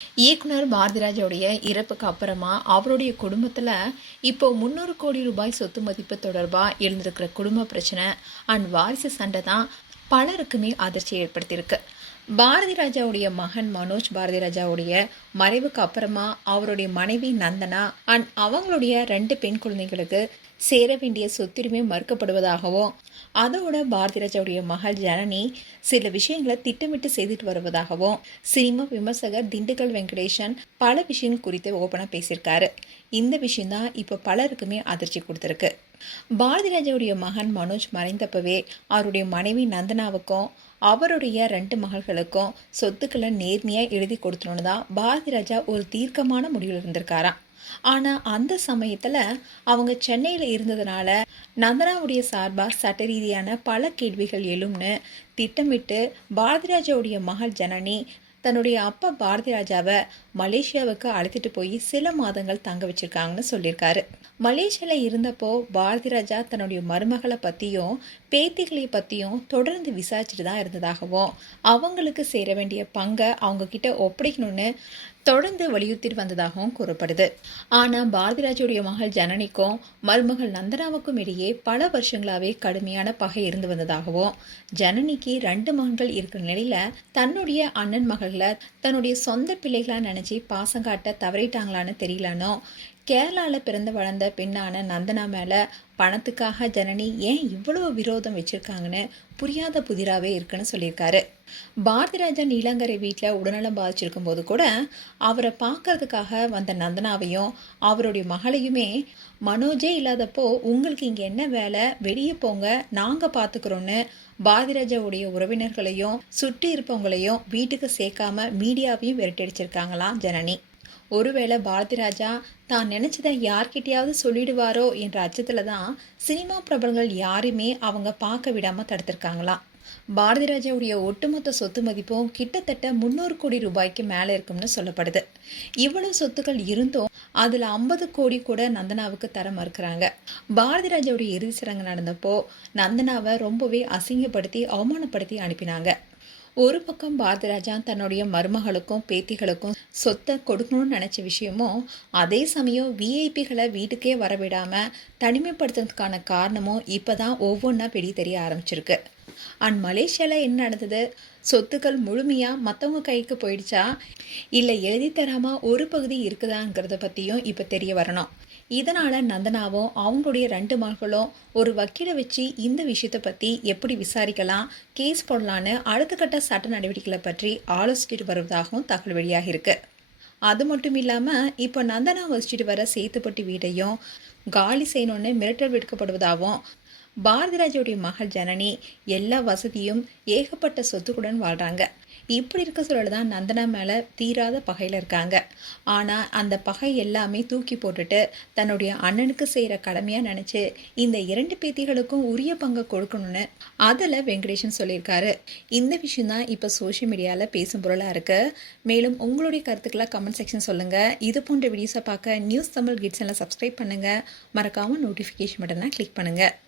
இயக்குனர் பாரதிராஜாவுடைய இறப்புக்கு அப்புறமா அவருடைய குடும்பத்தில் இப்போ 300 கோடி ரூபாய் சொத்து மதிப்பு தொடர்பாக எழுந்திருக்கிற குடும்ப பிரச்சனை அண்ட் வாரிசு சண்டை தான் பலருக்குமே அதிர்ச்சி ஏற்படுத்தியிருக்கு. பாரதி ராஜாவுடைய மகன் மனோஜ் பாரதி ராஜாவுடைய மறைவுக்கு அப்புறமா அவருடைய மனைவி நந்தனா அண்ட் அவங்களுடைய 2 பெண் குழந்தைகளுக்கு சேர வேண்டிய சொத்துரிமை மறுக்கப்படுவதாகவும், அதோட பாரதி ராஜாவுடைய மகள் ஜனனி சில விஷயங்களை திட்டமிட்டு செய்துட்டு வருவதாகவும் சினிமா விமர்சகர் திண்டுக்கல் வெங்கடேசன் பல விஷயங்கள் குறித்து ஓப்பனாக பேசியிருக்காரு. இந்த விஷயம்தான் இப்போ பலருக்குமே அதிர்ச்சி கொடுத்துருக்கு. பாரதி ராஜாவுடைய மகன் மனோஜ் மறைந்தப்பவே அவருடைய மனைவி நந்தனாவுக்கும் அவருடைய 2 மகள்களுக்கும் சொத்துக்களை நேர்மையாக எழுதி கொடுத்தணுன்னு தான் பாரதி ராஜா ஒரு தீர்க்கமான முடிவில் இருந்திருக்காராம். ஆனால் அந்த சமயத்தில் அவங்க சென்னையில் இருந்ததுனால நந்தனாவுடைய சார்பாக சட்ட ரீதியான பல கேள்விகள் எழும்னு திட்டமிட்டு பாரதிராஜாவுடைய மகள் ஜனனி தன்னுடைய அப்பா பாரதி ராஜாவை மலேசியாவுக்கு அழைத்துட்டு போய் சில மாதங்கள் தங்க வச்சிருக்காங்கன்னு சொல்லியிருக்காரு. மலேசியாவில் இருந்தப்போ பாரதி ராஜா தன்னுடைய மருமகளை பற்றியும் பேத்திகளை பற்றியும் தொடர்ந்து விசாரிச்சுட்டு தான் இருந்ததாகவும், அவங்களுக்கு சேர வேண்டிய பங்கை அவங்க கிட்ட ஒப்படைக்கணும்னு தொடர்ந்து வலியுறுத்திட்டு வந்ததாகவும் கூறப்படுது. ஆனால் பாரதிராஜுடைய மகள் ஜனனிக்கும் மருமகள் நந்தனாவுக்கும் இடையே பல வருஷங்களாவே கடுமையான பகை இருந்து வந்ததாகவும், ஜனனிக்கு 2 மகன்கள் இருக்கிற நிலையில தன்னுடைய அண்ணன் மகளை தன்னுடைய சொந்த பிள்ளைகளா நினைச்சு பாசம் காட்ட தவறிட்டாங்களான்னு தெரியலனோ, கேரளாவில் பிறந்து வளர்ந்த பெண்ணான நந்தனா மேலே பணத்துக்காக ஜனனி ஏன் இவ்வளவு விரோதம் வச்சிருக்காங்கன்னு புரியாத புதிராகவே இருக்குன்னு சொல்லியிருக்காரு. பாரதி ராஜா நீலாங்கரை வீட்டில் உடல்நலம் பாதிச்சிருக்கும் போது கூட அவரை பார்க்கறதுக்காக வந்த நந்தனாவையும் அவருடைய மகளையுமே மனோஜே இல்லாதப்போ உங்களுக்கு இங்கே என்ன வேலை, வெளியே போங்க, நாங்கள் பார்த்துக்கிறோன்னு பாரதி ராஜாவுடைய உறவினர்களையும் சுற்றி இருப்பவங்களையும் வீட்டுக்கு சேர்க்காம மீடியாவையும் விரட்டடிச்சிருக்காங்களாம் ஜனனி. ஒருவேளை பாரதி ராஜா தான் நினைச்சதை யார்கிட்டயாவது சொல்லிடுவாரோ என்ற அச்சத்துல தான் சினிமா பிரபலங்கள் யாருமே அவங்க பார்க்க விடாம தடுத்திருக்காங்களாம். பாரதி ராஜாவுடைய ஒட்டுமொத்த சொத்து மதிப்பும் கிட்டத்தட்ட 300 கோடி ரூபாய்க்கு மேலே இருக்கும்னு சொல்லப்படுது. இவ்வளவு சொத்துக்கள் இருந்தும் அதில் 50 கோடி கூட நந்தனாவுக்கு தர மறுக்கிறாங்க. பாரதி ராஜாவுடைய இறுதி சடங்கு நடந்தப்போ நந்தனாவை ரொம்பவே அசிங்கப்படுத்தி அவமானப்படுத்தி அனுப்பினாங்க. ஒரு பக்கம் பாரதி ராஜா தன்னுடைய மருமகளுக்கும் பேத்திகளுக்கும் சொத்தை கொடுக்கணும்னு நினச்ச விஷயமும், அதே சமயம் விஐபிகளை வீட்டுக்கே வரவிடாம தனிமைப்படுத்துறதுக்கான காரணமும் இப்போ தான் ஒவ்வொன்றா வெளியே தெரிய ஆரம்பிச்சிருக்கு. அண்ட் மலேசியாவில் என்ன நடந்தது, சொத்துக்கள் முழுமையாக மற்றவங்க கைக்கு போயிடுச்சா இல்லை எழுதி தராமல் ஒரு பகுதி இருக்குதாங்கிறத பற்றியும் இப்போ தெரிய வரணும். இதனால் நந்தனாவும் அவங்களுடைய 2 மகளும் ஒரு வக்கீலை வச்சு இந்த விஷயத்தை பற்றி எப்படி விசாரிக்கலாம், கேஸ் போடலான்னு அடுத்த கட்ட சட்ட நடவடிக்கைகளை பற்றி ஆலோசிச்சுட்டு வருவதாகவும் தகவல் வெளியாக இருக்கு. அது மட்டும் இல்லாமல் இப்போ நந்தனா வசிச்சுட்டு வர சேத்துப்பட்டி வீட்டையும் காலி செய்யணும்னு மிரட்டல் விடுக்கப்படுவதாகவும், பாரதிராஜாவுடைய மகள் ஜனனி எல்லா வசதியும் ஏகப்பட்ட சொத்துக்குடன் வாழ்கிறாங்க. இப்படி இருக்க சூழல் தான் நந்தனா மேலே தீராத பகையில் இருக்காங்க. ஆனால் அந்த பகை எல்லாமே தூக்கி போட்டுட்டு தன்னுடைய அண்ணனுக்கு செய்கிற கடமையாக நினச்சி இந்த 2 பேத்திகளுக்கும் உரிய பங்கை கொடுக்கணும்னு அதில் வெங்கடேசன் சொல்லியிருக்காரு. இந்த விஷயம் தான் இப்போ சோஷியல் மீடியாவில் பேசும் பொருளாக இருக்குது. மேலும் உங்களுடைய கருத்துக்களை கமெண்ட் செக்ஷன் சொல்லுங்கள். இது போன்ற வீடியோஸை பார்க்க நியூஸ் தமிழ் கிட்ஸ் எல்லாம் சப்ஸ்கிரைப் பண்ணுங்கள். மறக்காமல் நோட்டிஃபிகேஷன் பட்டனை கிளிக் பண்ணுங்கள்.